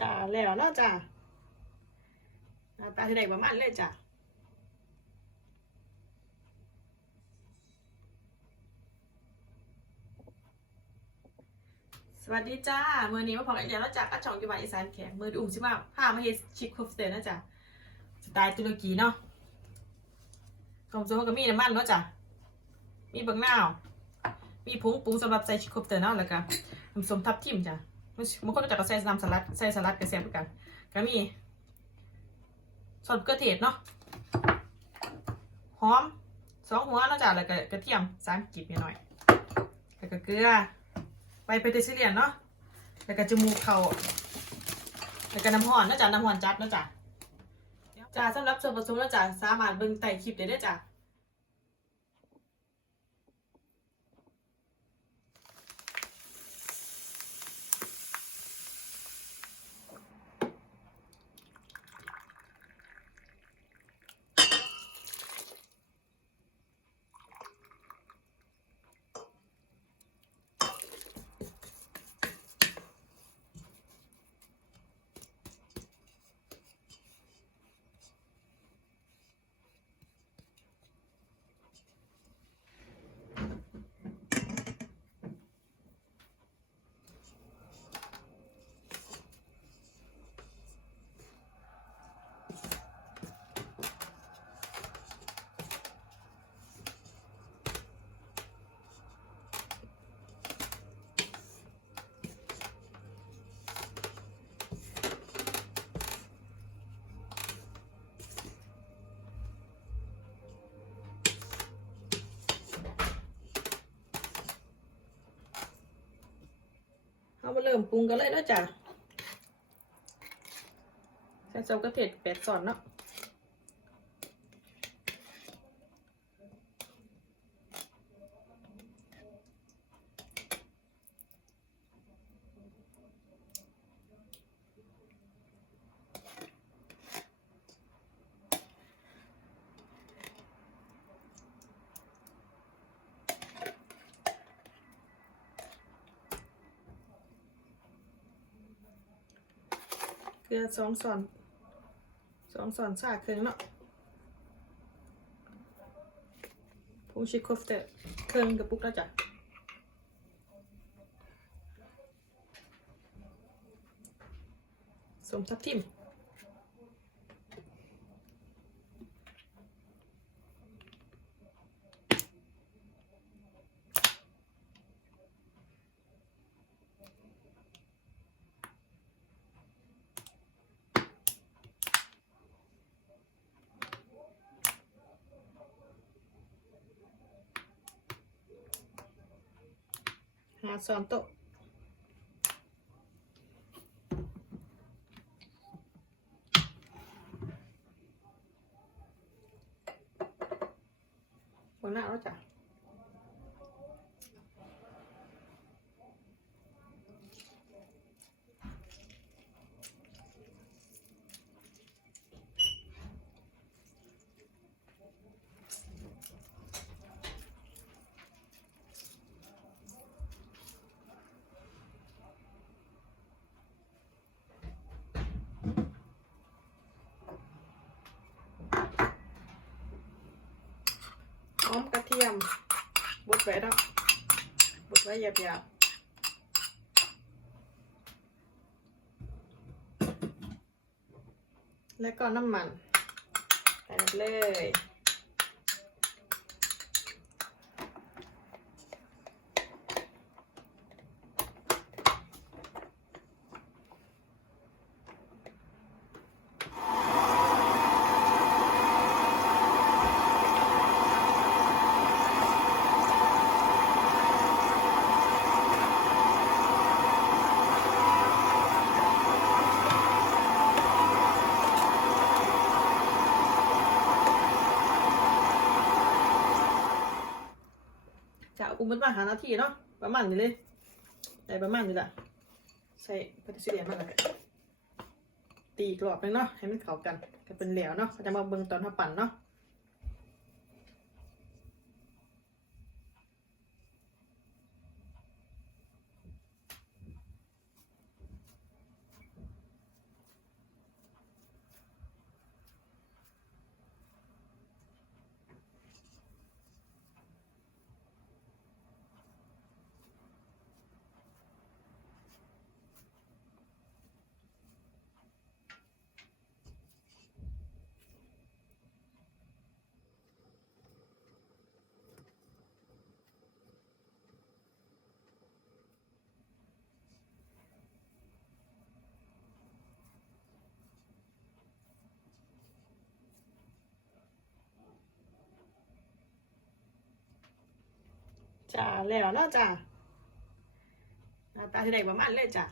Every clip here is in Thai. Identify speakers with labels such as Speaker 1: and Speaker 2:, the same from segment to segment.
Speaker 1: จ้าแล้วเนาะจ้าตาที่ได้ประมาณเลยจ้าสวัสดีจ้ามือนี้มาพอกันแล้วเนาะจากกระช่องยูบานอีสานแขกมืออุ่มใช่ไหมพามาเฮดชิคคอฟสเตอร์นะจ้ะสไตล์ตุรกีเนาะของโซ่ก็มีน้ำมันเนาะจ้ะมีบักนาว มีผงปรุงสำหรับใส่ชิคคอฟสเตอร์เนาะแล้วก็น้ำส้มทับทิมจ้ะ บางคนรู้จักก็ใส่น้ำสลัดใส่สลัดกระเทียมเหมือนกัน ก็มีซอสมะเขือเทศเนาะหอมสองหัวนาะจ้ะแล้วก็กระเทียมสามกีบนิดหน่อยแล้วก็เกลือใบเพเทซิเลียนเนาะแล้วก็จมูกเขาแล้วก็น้ำห่อนนาะจ้ะน้ำห่อนจัดนาะจ้ะจ้าสำหรับส่วนผสมนาะจ้ะสามารถเบิ่งใต้คลิปได้เด้จ้ะ เอามาเริ่มปรุงกันเลยนะจ๊ะใส่ซอสกระเทียมแปดส่อนเนาะ ลือสองส่วนสองส่วนชาเครื่องเนาะผงชิคโคฟเตอร์เครื่องกระปุกแล้วจ้ะสมทับทิม หาซ้อนโต๊ะหัวหน้าแล้วจ้ะหอมกระเที ยมบดไว้แล้วบดไว้หยาบๆ แล้วก็น้ำมันใส่เลย จะ อุ้มมันมาหานาทีเนาะประมาณนี้เลยใส่ประมาณนี้แหละใส่พัตซิเสียมากเลยตีกรอบนึงเนาะให้มันเข้ากันก็เป็นเหลวเนาะจะมาเบิ่งตอนถ้าปั่นเนาะ จ้าแล้วเนาะจ้าหน้าตาที่ได้ประมาณเลยจ้า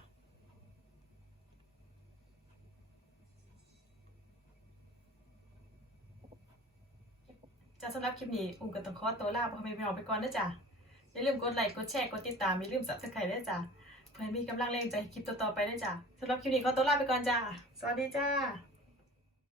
Speaker 1: จ้าสำหรับคลิปนี้อุ้มก็ต้องขอตัวลาพ่อแม่พี่น้องไปก่อนนะจ้าอย่าลืมกดไลค์กดแชร์กดติดตามอย่าลืมสับสไครต์ด้วยจ้าเพื่อให้มีกำลังแรงใจคลิปต่อๆไปด้วยจ้าสำหรับคลิปนี้ขอตัวลาไปก่อนจ้าสวัสดีจ้า